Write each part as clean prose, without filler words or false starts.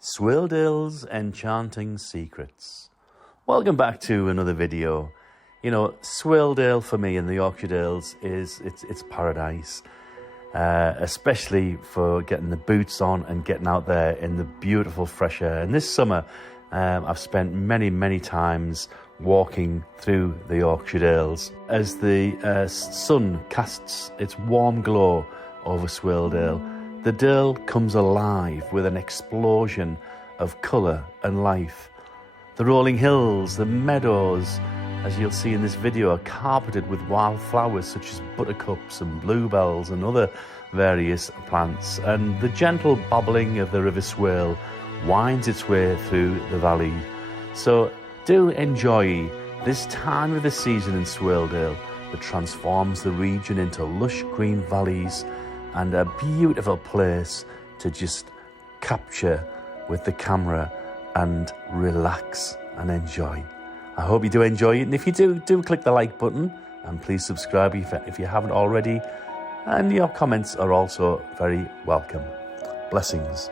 Swaledale's Enchanting Secrets. Welcome back to another video. You know, Swaledale for me in the Yorkshire Dales is it's paradise, especially for getting the boots on and getting out there in the beautiful fresh air. And this summer, I've spent many times walking through the Yorkshire Dales as the sun casts its warm glow over Swaledale. The Dale comes alive with an explosion of colour and life. The rolling hills, the meadows, as you'll see in this video, are carpeted with wildflowers such as buttercups and bluebells and other various plants. And the gentle babbling of the River Swale winds its way through the valley. So do enjoy this time of the season in Swaledale that transforms the region into lush green valleys and a beautiful place to just capture with the camera and relax and enjoy. I hope you do enjoy it, and if you do click the like button, and please subscribe if you haven't already, and your comments are also very welcome. Blessings.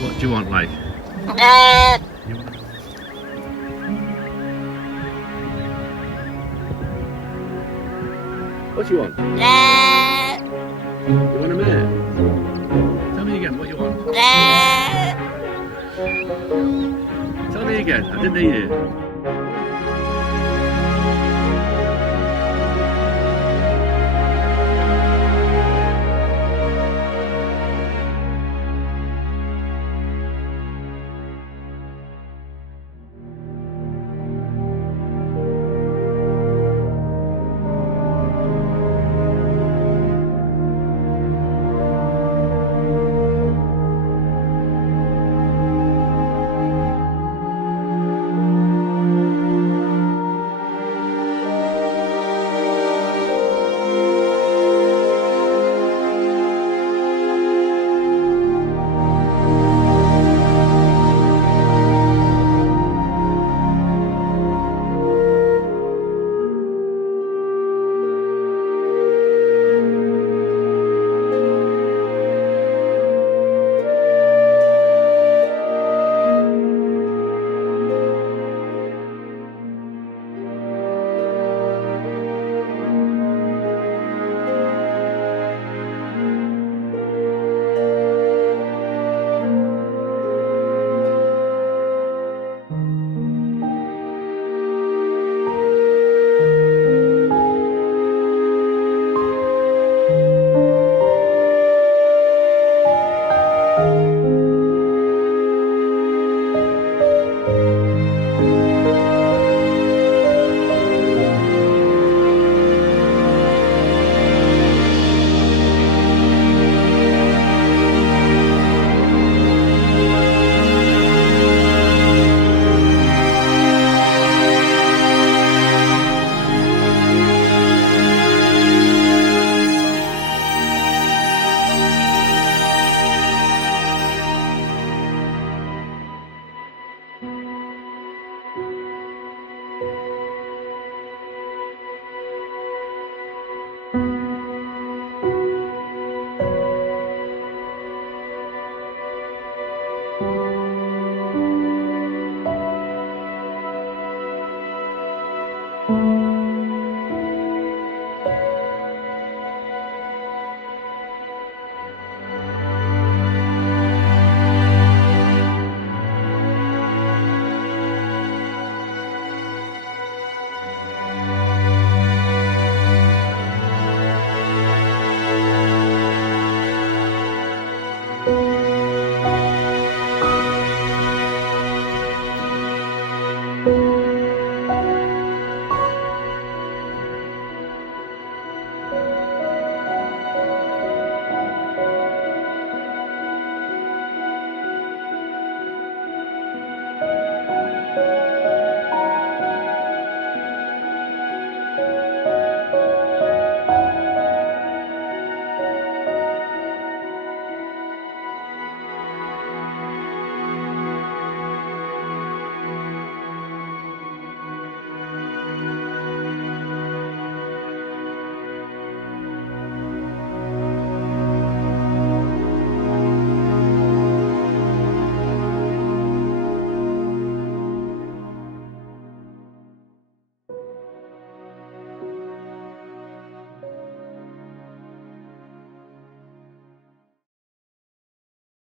What do you want, like? What do you want? You want a mare? Tell me again what you want. Tell me again, I didn't hear you.